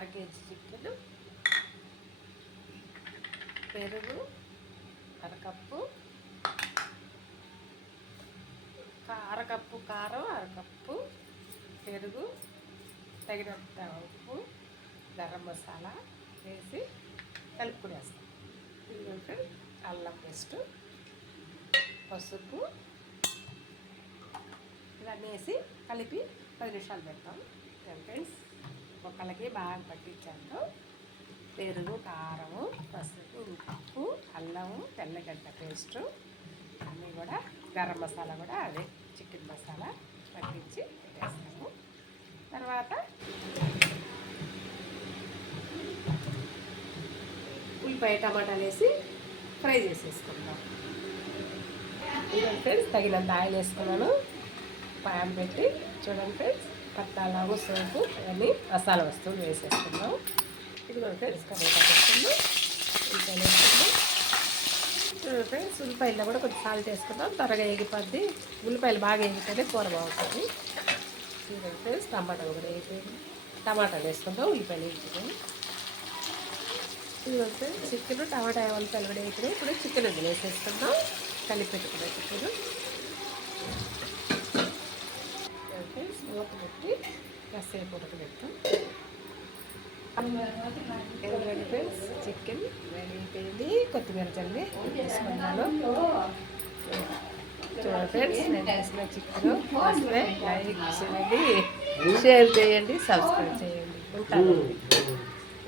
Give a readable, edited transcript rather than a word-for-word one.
అర KG chicken, పెరుగు అరకప్పు, అరకప్పు కారం, అరకప్పు పెరుగు, తగినంత ఉప్పు, గరం మసాలా వేసి కలుపుకునేస్తాం. ఎందుకంటే అల్లం పేస్ట్, పసుపు ఇవన్నీ వేసి కలిపి 10 నిమిషాలు పెడతాం. ఫ్రెండ్స్ మొక్కలకి బాగా పట్టించాక పెరుగు, కారము, పసుపు, ఉప్పు, అల్లము, తెల్లగడ్డ పేస్టు అన్నీ కూడా గరం మసాలా కూడా అదే చికెన్ మసాలా పట్టించి పెట్టేస్తాము. తర్వాత ఉల్లిపాయ టమాటాలు వేసి ఫ్రై చేసేసుకుంటాం. ఇదండి ఫ్రెండ్స్, తగినంత ఆయిల్ వేసుకున్నాను. పాన్ పెట్టి చూడండి ఫ్రెండ్స్, పట్టాలాగు సోపు అవన్నీ మసాలా వస్తువులు వేసేసుకున్నాం. ఇదిగోండి ఫ్రెండ్స్, కరివేపాకు వేసుకున్నాం, ఉల్లిపాయలు వేసుకున్నాం. చూడండి ఫ్రెండ్స్, ఉల్లిపాయల్లో కూడా కొంచెం సాల్ట్ వేసుకున్నాం, త్వరగా ఎగిపోద్ది. ఉల్లిపాయలు బాగా ఎగితేనే కూర బాగుంటుంది. చూడండి ఫ్రెండ్స్, టమాటాలు కూడా వేసేది, టమాటాలు వేసుకుంటాం, ఉల్లిపాయలు వేసుకుంటాం. ఇదిగోండి ఫ్రెండ్స్, చికెన్ టమాటా ఉల్లిపాయలు కూడా వేసినాయి. ఇప్పుడు చికెన్ అందులో వేసేసుకుందాం, కలిపి పెట్టుకున్నాం చికెన్. ఫ్రెండ్స్ మూత పెట్టి కాసేపు ఉడకబెడతాం. ఎందుకంటే ఫ్రెండ్స్, చికెన్ రెడీ అయిపోయింది. కొత్తిమీర చల్లి తీసుకున్నాను. చూడండి ఫ్రెండ్స్, నేను చేసిన చికెన్ వస్తే లైక్ చేయండి, షేర్ చేయండి, సబ్స్క్రైబ్ చేయండి. ఉంటాను.